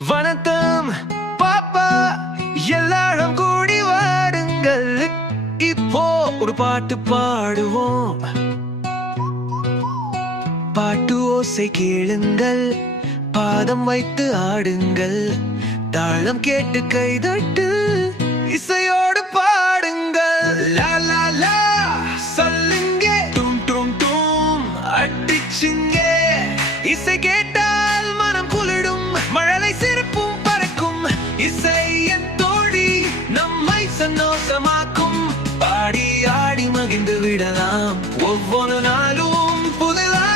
வணக்கம் பாப்பா, எல்லாரும் கூடி வாருங்கள். இப்போ ஒரு பாட்டு பாடுவோம். பாட்டு ஓசை கேளுங்கள், பாதம் வைத்து ஆடுங்கள், தாளம் கேட்டு கைதட்டு இசையோடு பாடுங்கள். லா லா லா சொல்லுங்க, டும் டும் டும் அடிச்சுங்க. இசை கேட்டால் மனம் குளிடும், மழலை சிரிப்பும் பறக்கும். இசையின் தோழி நம்மை சந்தோஷமாக்கும். பாடி ஆடி மகிழ்ந்து விடலாம், ஒவ்வொரு நாளும் புதிதாக.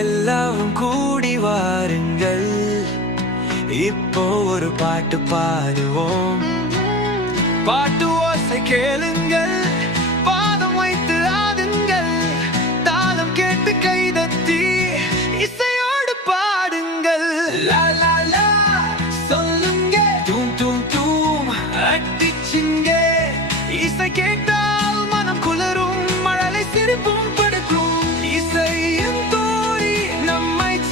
எல்லாரும் கூடி வாருங்கள், இப்போ ஒரு பாட்டு பாடுவோம். பாட்டு ஓசை கேளுங்கள், பாதம் வைத்து ஆடுங்கள், தாளம் கேட்டு கைதட்டி இசையோடு பாடுங்கள். லா லா லா சொல்லுங்க, தூம் தூம் தூம் அடிச்சுங்க. இசை கேட்டால் மனம் குளிரும், மழலை சிரிப்பும் படுக்கும். இசையின்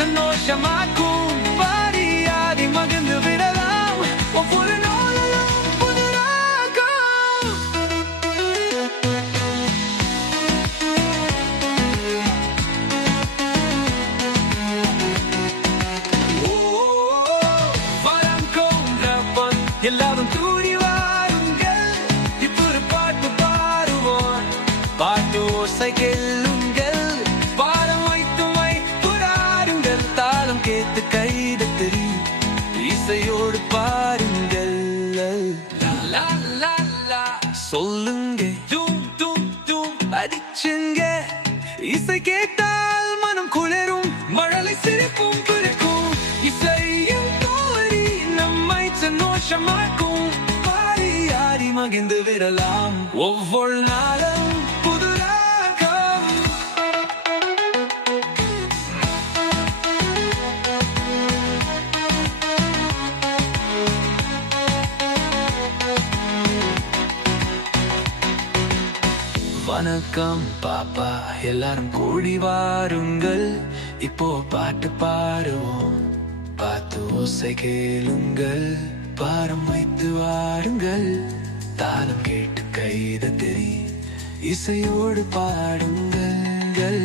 சந்தோஷமாக்கும். பாடி ஆடி மகிழ்ந்து விடலாம், ஒவ்வொரு நாளும் புதிராகும். வணக்கம் ரப்பன், எல்லாரும் கூடி வாருங்கள், இப்போ ஒரு பாட்டு பாடுவோம். பாட்டு ஓசை கேளுங்கள், பாடம் வைத்து வைத்துராடுங்கள், தாளம் கேட்டு கைதட்டு இசையோடு பாருங்கள். லா லா லா சொல்லுங்க, தூம் தூம் தூம் அடிச்சுங்க. இசை கேட்டால் மனம் குளிரும், மழலை சிரிப்பும் பிடிக்கும். இசையும் தோழி நம்மை சந்தோஷமாக்கும். பாடி ஆடி மகிழ்ந்து விடலாம், ஒவ்வொரு நாளும் புதுராகம். வணக்கம் பாப்பா, எல்லாரும் கூடி வாருங்கள், இப்போ பாட்டு பாடுவோம். பாட்டு ஓசை கேளுங்கள், பாரம் வைத்து வாடுங்கள், தாளம் கேட்டு கைதட்டி இசையோடு பாடுங்கள்.